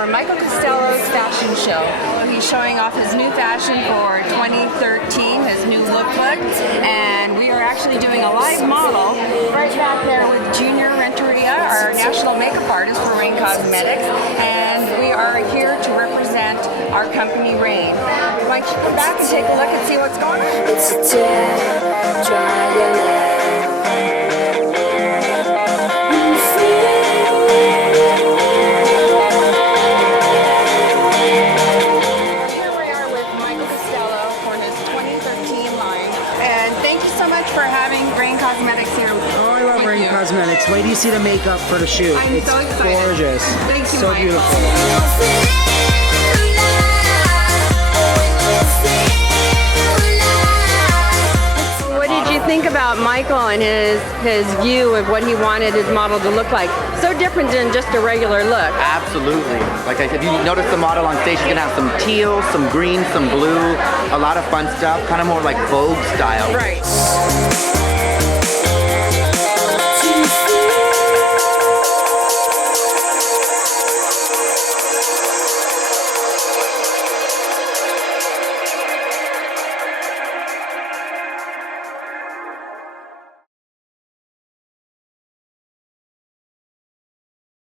for Michael Costello's fashion show. He's showing off his new fashion for 2013, his new lookbook, and we are actually doing a live model right back there with Junior Renteria, our national makeup artist for Rain Cosmetics, and we are here to represent our company, Rain. Why don't you come back and take a look and see what's going on? It's a dead dragon. So much for having Rain Cosmetics here. Oh, I love Rain Cosmetics. Wait till you see the makeup for the shoot. I'm so excited. Gorgeous. Thank you, so Mike. Beautiful. What did you think about Michael and his view of what he wanted his model to look like? So different than just a regular look. Absolutely. Like I said, if you notice the model on stage, she's gonna have some teal, some green, some blue, a lot of fun stuff, kind of more like Vogue style. Right.